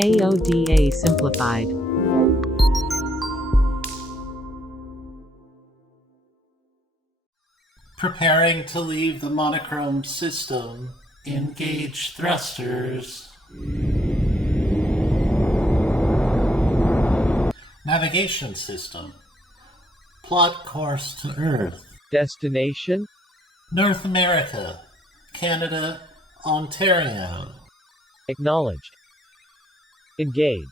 AODA Simplified. Preparing to leave the monochrome system. Engage thrusters. Navigation system. Plot course to Earth. Destination? North America, Canada, Ontario. Acknowledged. Engage.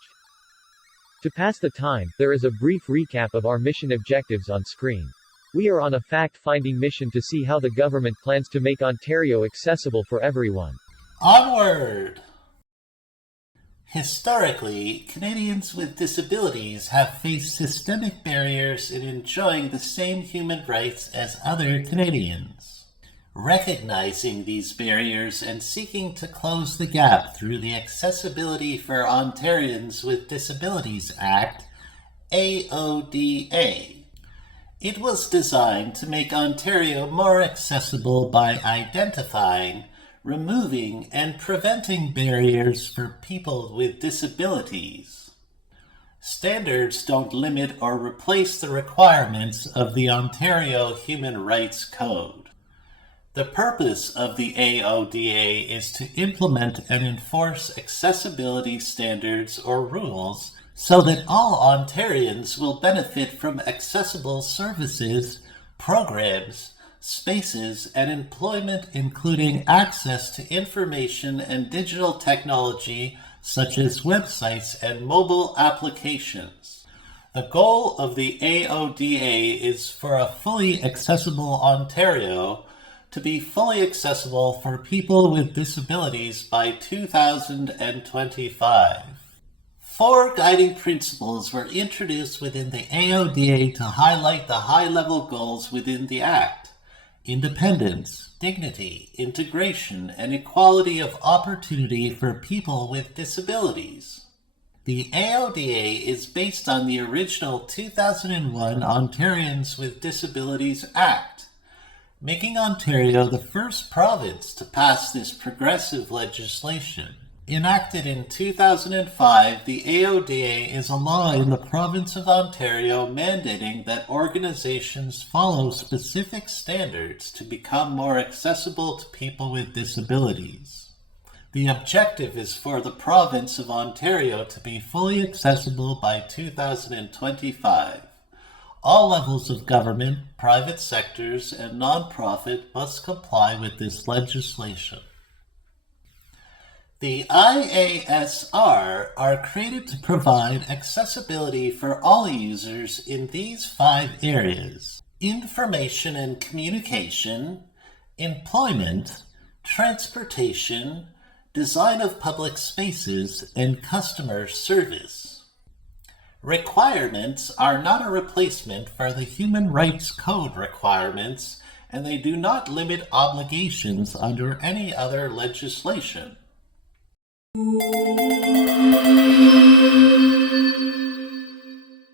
To pass the time, there is a brief recap of our mission objectives on screen. We are on a fact-finding mission to see how the government plans to make Ontario accessible for everyone. Onward! Historically, Canadians with disabilities have faced systemic barriers in enjoying the same human rights as other Canadians. Recognizing these barriers and seeking to close the gap through the Accessibility for Ontarians with Disabilities Act, AODA. It was designed to make Ontario more accessible by identifying, removing, and preventing barriers for people with disabilities. Standards don't limit or replace the requirements of the Ontario Human Rights Code. The purpose of the AODA is to implement and enforce accessibility standards or rules so that all Ontarians will benefit from accessible services, programs, spaces, and employment, including access to information and digital technology such as websites and mobile applications. The goal of the AODA is for a fully accessible Ontario to be fully accessible for people with disabilities by 2025. 4 guiding principles were introduced within the AODA to highlight the high-level goals within the Act: independence, dignity, integration, and equality of opportunity for people with disabilities. The AODA is based on the original 2001 Ontarians with Disabilities Act, making Ontario the first province to pass this progressive legislation. Enacted in 2005, the AODA is a law in the province of Ontario mandating that organizations follow specific standards to become more accessible to people with disabilities. The objective is for the province of Ontario to be fully accessible by 2025. All levels of government, private sectors, and nonprofit must comply with this legislation. The IASR are created to provide accessibility for all users in these 5 areas: information and communication, employment, transportation, design of public spaces, and customer service. Requirements are not a replacement for the Human Rights Code requirements, and they do not limit obligations under any other legislation.